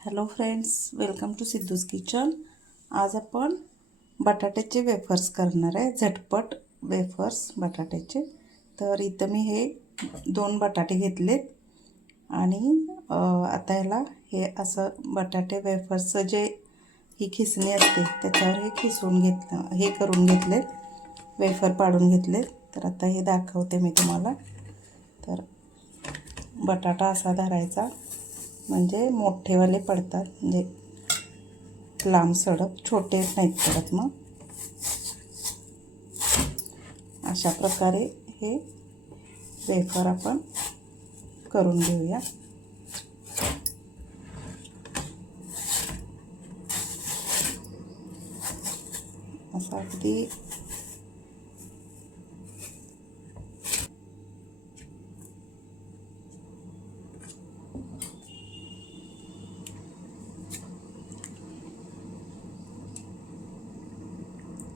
Hello friends, welcome to Siddhu's kitchen. आज आपण बटाट्याचे वेफर्स करणार आहे, झटपट वेफर्स बटाट्याचे। तर इथं मी हे 2 बटाटे घेतलेत आणि आता ह्याला हे असं बटाटे वेफर्सचं जे ही खिसणी असते त्याच्यावर हे खिसून घेतलं, हे करून घेतलेत, वेफर पाडून घेतलेत। तर आता हे दाखवते मी तुम्हाला। तर बटाटा असा धरायचा, म्हणजे मोठेवाले पडतात, म्हणजे लांब सडक, छोटे नाहीत पडत। मग अशा प्रकारे हे वेफर आपण करून घेऊया। असं अगदी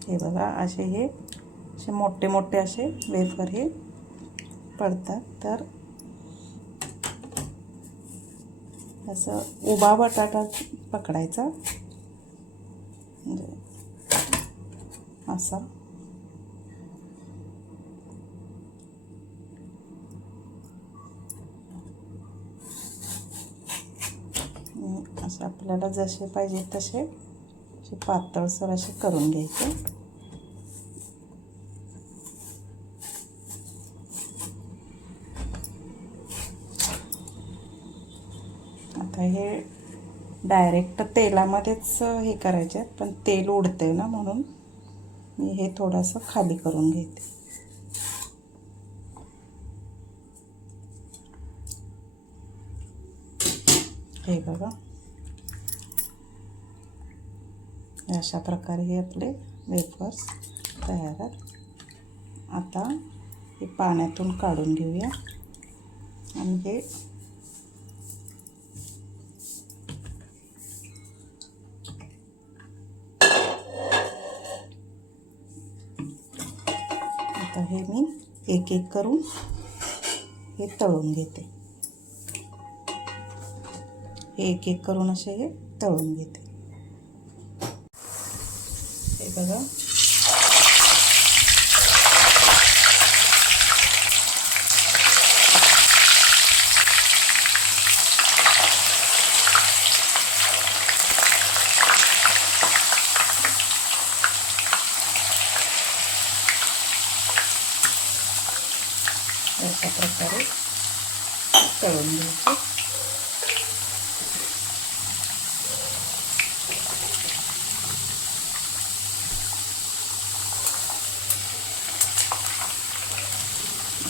हे बघा, असे मोठे मोठे असे वेफर हे पडतात। तर असं उभा बटाटा पकडायचा, म्हणजे असा असं आपल्याला जसे पाहिजे तसे पातळसर असे करून घ्यायचे। आता हे डायरेक्ट तेलामध्येच हे करायचे, पण तेल उडते ना, म्हणून मी हे थोडंसं खाली करून घेते। हे बघा, अशा प्रकारे हे आपले वेफर्स तयार आहेत। आता हे पाण्यातून काढून घेऊया आणि हे आता हे मी एक एक करून हे तळून घेते। हे एक एक करून असे हे तळून घेते। हे बघा, अशा प्रकारे तळून घ्यायचे।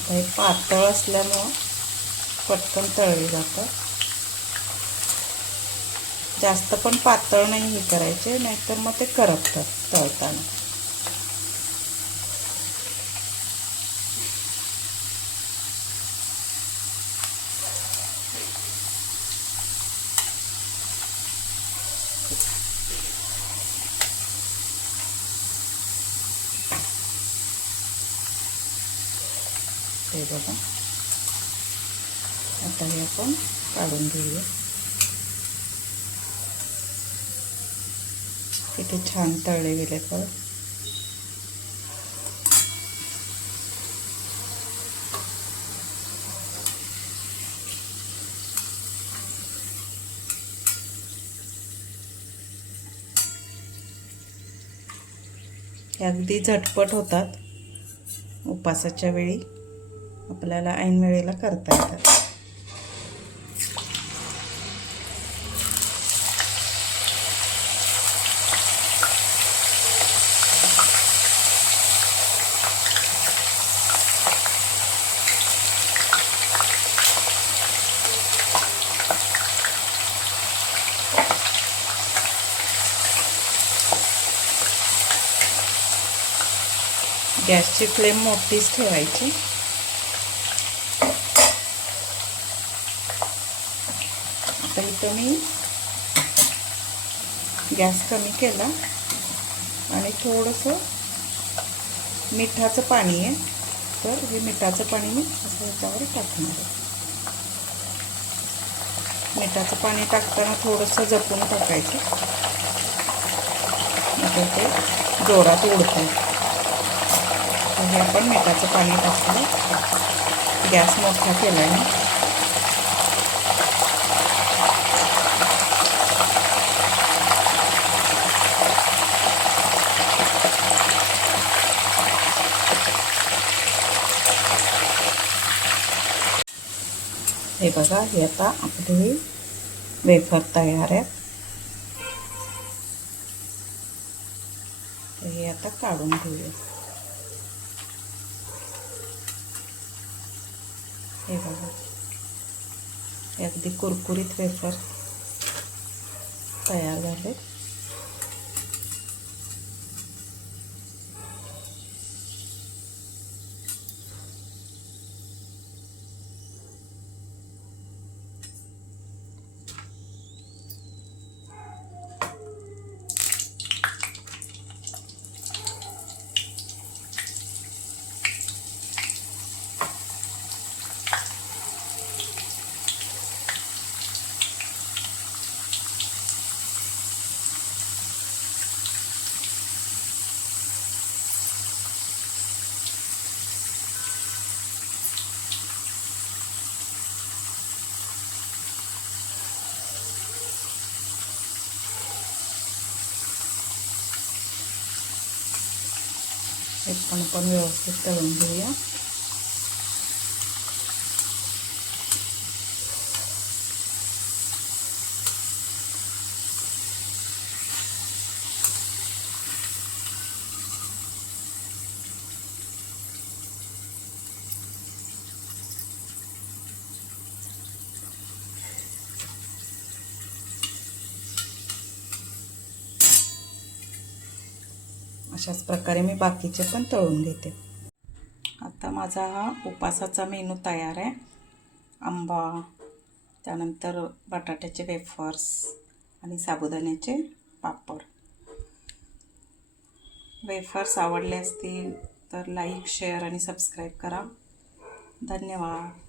हे पातळ असल्यामुळं पटकन तळले जातात। जास्त पण पातळ नाही हे करायचे, नाहीतर मग ते करपतात तळताना। हे बघा, आता हे आपण काढून घेऊया। किती छान तळले गेले तर। हे अगदी झटपट होतात, उपासाच्या वेळी आपल्याला ऐन वेळेला करता येतात। गॅसची फ्लेम मोठीच ठेवायची। आता इथं मी गॅस कमी केला आणि थोडंसं मिठाचं पाणी आहे, तर हे मिठाचं पाणी मी असं ह्याच्यावर टाकणार आहे। मिठाचं पाणी टाकताना थोडंसं जपून टाकायचं, म्हणजे ते जोरात उडतं. हे आपण मिठाचं पाणी टाकलं, गॅस मोठा केला आहे. हे बघा, हे आता आपले वेफर तयार आहे. हे आता काढून घेऊया. हे बघा, हे अगदी कुरकुरीत वेफर तयार झाले. हे पण व्यवस्थित तळून घेऊया. अशाच प्रकारे मी बाकीचे पण तळून घेते. आता माझा हा उपासाचा मेनू तयार आहे. आंबा, त्यानंतर बटाट्याचे वेफर्स आणि साबुदाण्याचे पापड. वेफर्स आवडले असतील तर लाईक, शेअर आणि सबस्क्राईब करा. धन्यवाद.